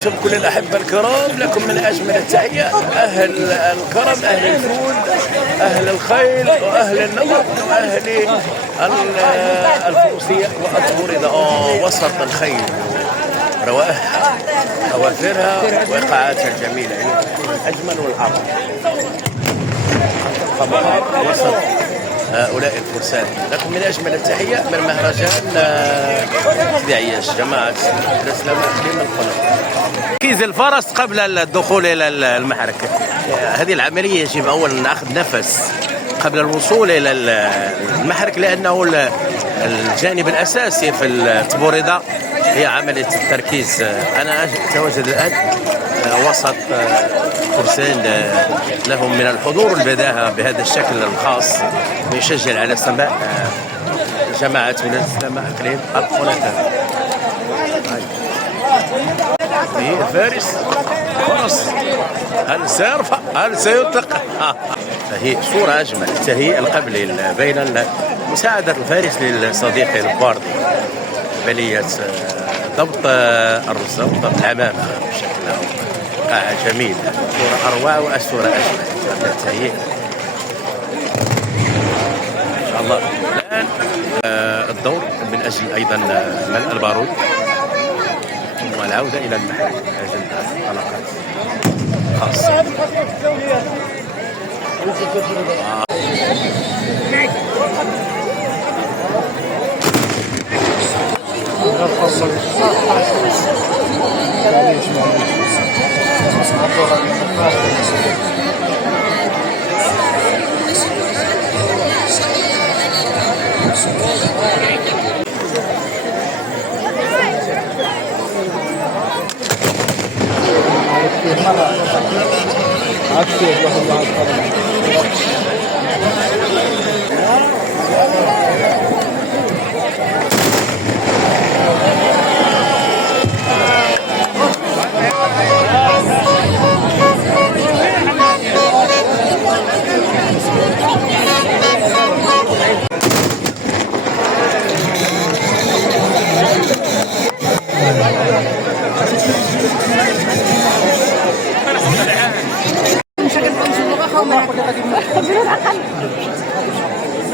كل الأحبة الكرام، لكم من أجمل التحية. أهل الكرم، أهل الفول، أهل الخيل، وأهل النمط، وأهل الفروسية والطبوريدة. وسط الخيل، روائحها، حوافرها، وإيقاعاتها الجميلة، يعني أجمل والأعظم. وسط هؤلاء الفرسان، لكم من أجمل التحية من مهرجان سيدي عياش، جماعة الإسلام الإقليم القناة. تركيز الفرس قبل الدخول إلى المعركة. هذه العملية يجب أولا أخذ نفس قبل الوصول إلى المحركة، لأنه الجانب الأساسي في الطبوريدة هي عملية التركيز. أنا أتواجد الآن وسط فرسان لهم من الحضور والبداهة بهذا الشكل الخاص، ويشجع على سماع جماعة ولاد الإسلام إقليم القناة. فارس فرس، هل سيرفع؟ هل سيطلق؟ فهي صورة أجمل، التهيئ القبلي بين مساعدة الفارس للصديق الباردي، عملية ضبط الرزة وضبط العمامة بشكل قاعة جميل، صورة أروع والصورة أجمل. التهيئ إن شاء الله. الآن الدور من أجل أيضا ملء البارود والعودة إلى المحل أجل طلقات خاصة.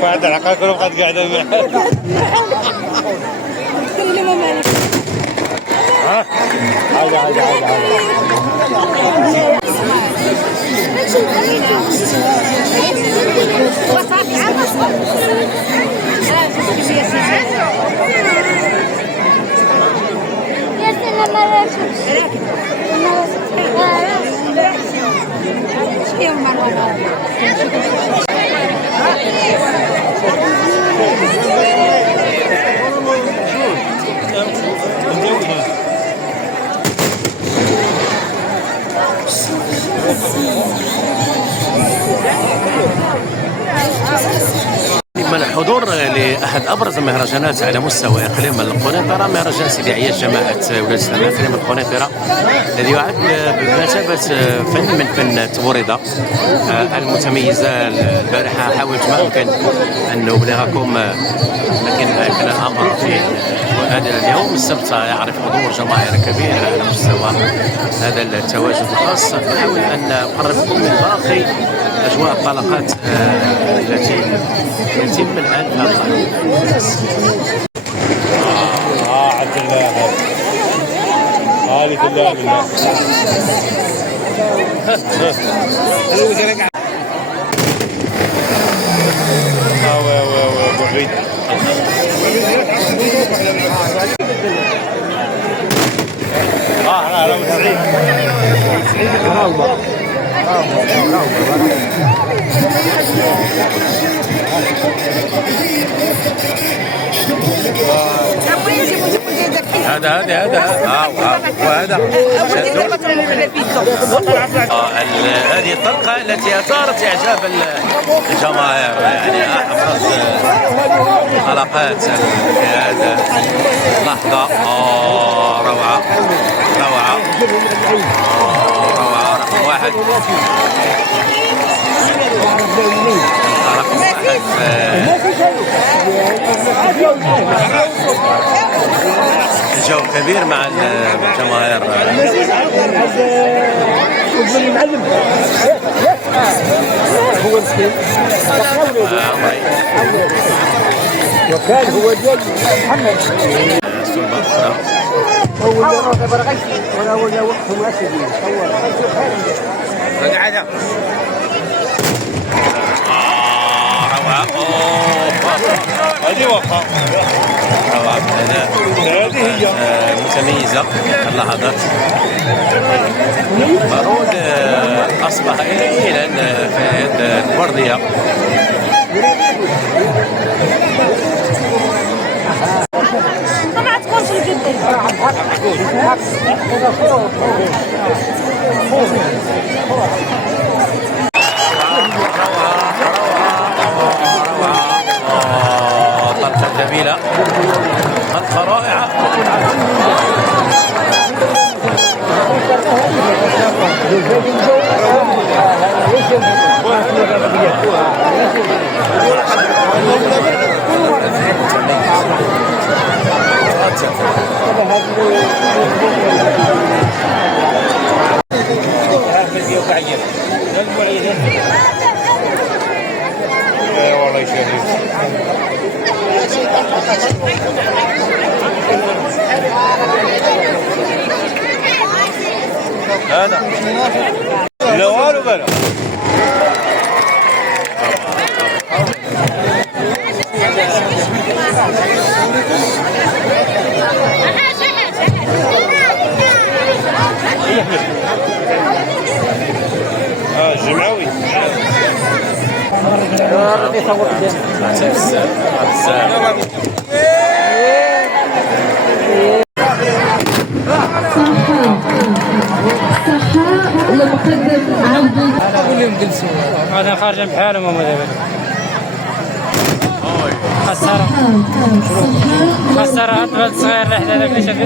بعد العقل كلهم قد قاعدة معه. من الحضور لأحد أبرز المهرجانات على مستوى إقليم القنيطرة، مهرجان سيدي عياش جماعة ولاد الإسلام إقليم القنيطرة، الذي يعد بمثابة فن من فن الطبوريدة المتميزة. البارحة حاولت ما أمكن أن أبلغكم، لكن كان الأمر في هذا اليوم السبت يعرف حضور جماهير كبير على مستوى هذا التواجد الخاص. نحاول أن نقربكم من باقي أجواء الطلقات التي يتم الآن عبد الله هذه كلها بالله. بعيد على 90 هذا وهذا هذه الطلقة التي أثارت إعجاب الجماهير، يعني أحرز طلقات في هذا اللحظة. روعة روعة روعة، رقم واحد. رقم واحد جو كبير مع الجماهير. هو مسكين وكان هو جد محمد هو اللي برغش ولا هو اللي وقت هو اسدي هو قاعد روعة. هذه وقع. روعة هذه هي متميزة اللحظات. بارود أصبح إلى في يد الوردية. ما تكونش الجدي طلقة جميلة، طلقة رائعة. والله يشهد. هذا لا والو بلا. جمعوي هذا خارج بحالهم وما دابا خسر هذا الصغير اللي حدا هذاك اللي شاف